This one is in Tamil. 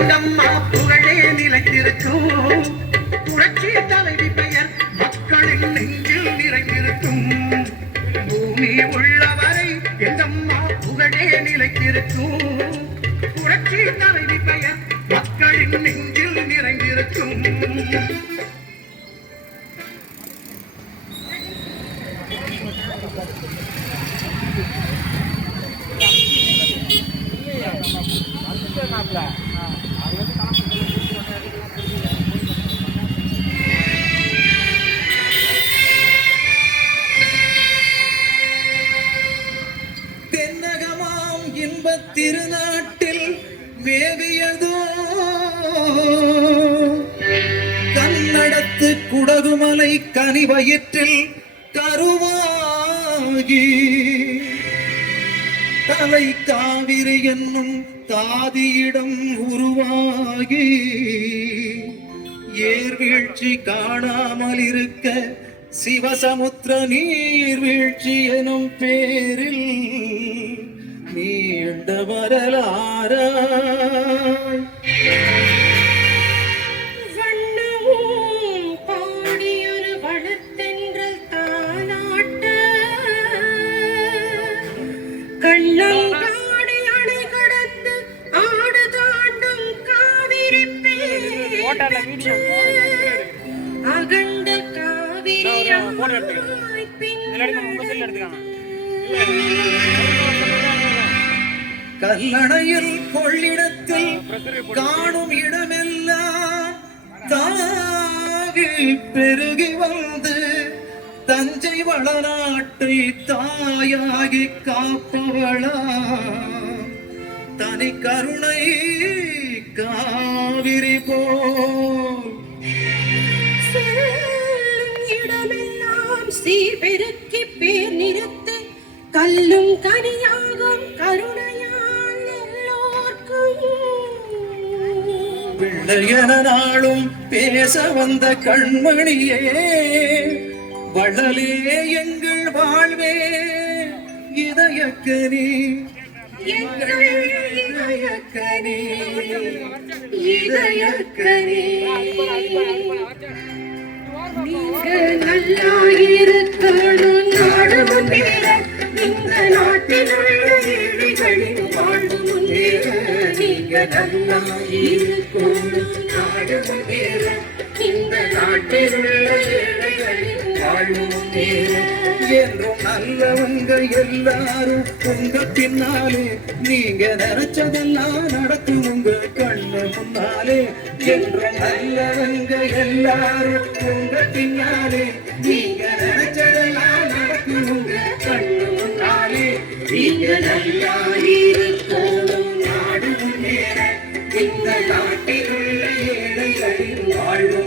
எங்கம்மா புகழே நிலைத்திருக்கும் புரட்சி தலைவி பெயர் மக்களின் நெஞ்சில் நிறைந்திருக்கும் பூமி உள்ளவரை எங்கம்மா புகழே நிலைத்திருக்கும் புரட்சி தலைவி பெயர் மக்களின் நெஞ்சில் நிறைந்திருக்கும் தென்னகமாம் இன்பத் திருநாட்டில் வேவியதோ கன்னடத்து குடகுமலை கனிவயிற்றில் கருவாகி தலை காவிரி என்னும் தாதியிடம் உருவாகி ஏர்வீழ்ச்சி காணாமல் இருக்க சிவசமுத்திர நீர்வீழ்ச்சி எனும் பேரில் நீண்ட வரலாறாய் அகண்ட காவிரி கல்லணையில் கொள்ளிடத்தில் காணும் இடமெல்லாம் தாவி பெருகி வந்து தஞ்சை வளநாட்டை தாயாகி காப்பவளா தனி கருணை காவிரி போல் இடமெல்லாம் சீர்பெருக்கி பேர் நிறுத்து கல்லும் கனியாகும் கருணையால் எல்லோர்க்கும் பிள்ளையன நாளும் பேச வந்த கண்மணியே வள்ளலே எங்கள் வாழ்வே இதயக்கனி இதயக்கனி இதயக்கனி நீங்க நல்லா இருக்கணும் நாடு முன்னேற இந்த நாட்டில் உள்ள ஏழைகளின் வாழ்வு முன்னேற நீங்க நல்லா இருக்கணும் நாடு முன்னேற இந்த நாட்டில் உள்ள ஏழைகளின் வாழ்வு முன்னேற என்றும் நல்லவங்க எல்லாரும் உங்க பின்னாலே நீங்க நினைச்சதெல்லாம் நடக்கும் உங்க கண்ணு முன்னாலே என்றும் நல்லவங்க எல்லாரும் உங்க பின்னாலே நீங்க நினைச்சதெல்லாம் நடக்கும் உங்க கண்ணு முன்னாலே நீங்க நல்லா இருக்கணும் நாடு முன்னேற இந்த நாட்டில் உள்ள ஏழைகளின் வாழ்வு